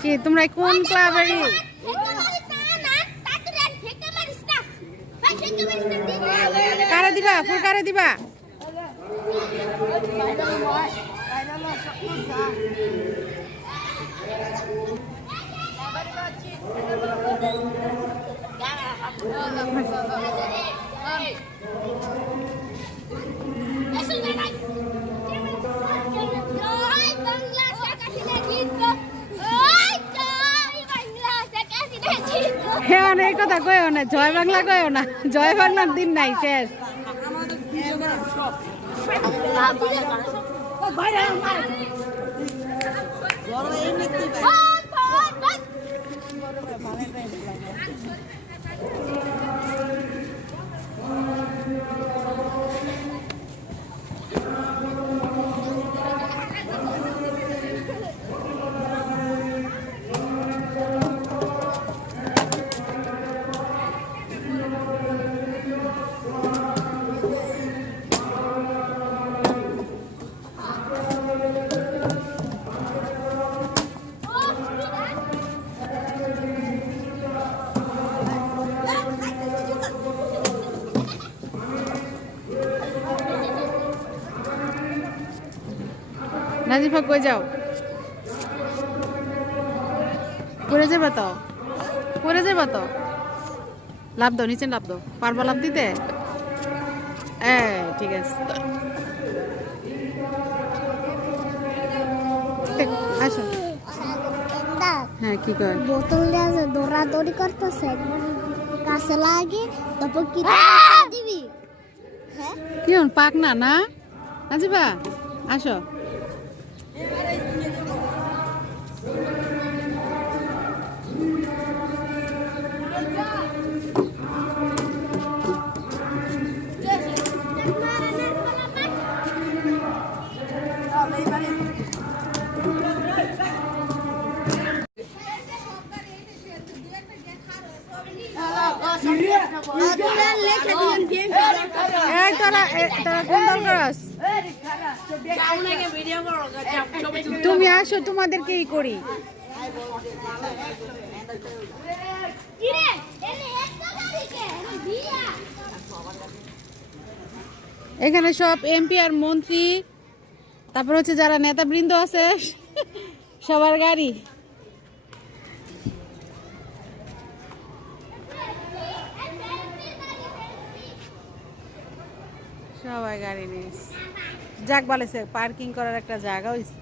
কি তোমরা কোন ক্লাবেরই? কারে দিবা? ফুল কারে দিবা? হ্যাঁ অনেক কথা কয়ও না, জয় বাংলা কয়ও না, জয় বাংলার দিন নাই, শেষ। নাজিফা কই যাও? পড়ে যাবে তো, পড়ে যাবে তো। লাভ দাও, নিচে লাভ দাও। পারবা লাভ দিতে? ঠিক আছে, আসো। হ্যাঁ কি কর? বোতল দিয়ে দৌড়াদৌড়ি করতেছে, কাছে লাগে তারপর কি দিবি? হ্যাঁ কি পাক না না নাজিফা, আসো। তুমি আসো, তোমাদেরকেই করি। এখানে সব এমপি আর মন্ত্রী, তারপর হচ্ছে যারা নেতাবৃন্দ আছে সবার গাড়ি। সবাই গাড়ি নিয়ে যাক, বলেছে পার্কিং করার একটা জায়গা হয়েছে।